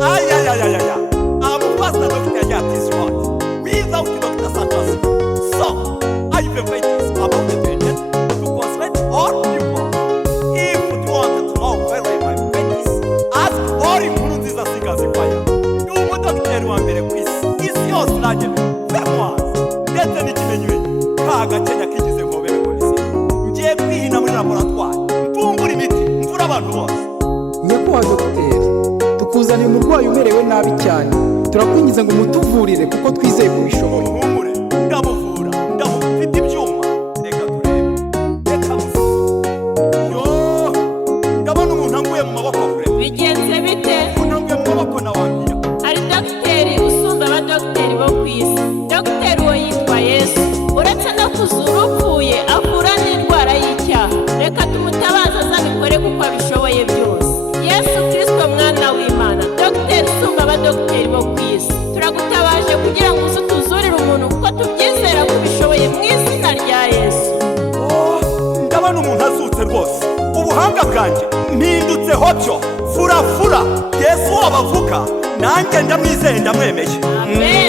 Ay, ay, ay, ay, ay. I'm Pastor Dr. Yatis Ward. Without Dr. Santos. So, I invite you about the vision to consulate all people. If you want to know where my faith is, ask all Nkurunziza Singers Choir. Ni umudokiteri wa mbere ku isi yose iragera famous ndetse n'ikimenyetso kagakenya kigize ngobere polisi. Ngiye kwihina muri laboratoire mvumbura imiti mvura abantu bose. Nyakubahwa dogiteri, tukuzaniye umurwayi umerewe nabi cyane, turakwingiza ngo umutuvurire kuko twizeye ko bishoboye. Muhumure, ndamuvura, ndamufite ibyuma. Reka turebe, reka musuzuma. Yo, ndabona umuntu anguye mu maboko kure. Bigenze bite? Umuntu anguye mu maboko nawambira. Hari dogiteri usumba abadogiteri bo ku isi. Dogiteri uwo yitwa Yesu. Uretse no kuzura upfuye, avura n'indwara y'icyaha. Reka tumutabaze azabikore kuko abishoboye byose. Yesu Kristo mwana w'Imana, dogiteri usumba abadogiteri bo ku isi. Turagutabaje kugira ngo uze utuzurire umuntu kuko tubyizera ko ubishoboye mu izina rya Yesu. Oh, ndabona umuntu azutse rwose. Ubuhanga bwanjye mpindutseho byo. Fura. Yesu wabavuga, nanjye ndamwizeye ndamwemeye. Amen.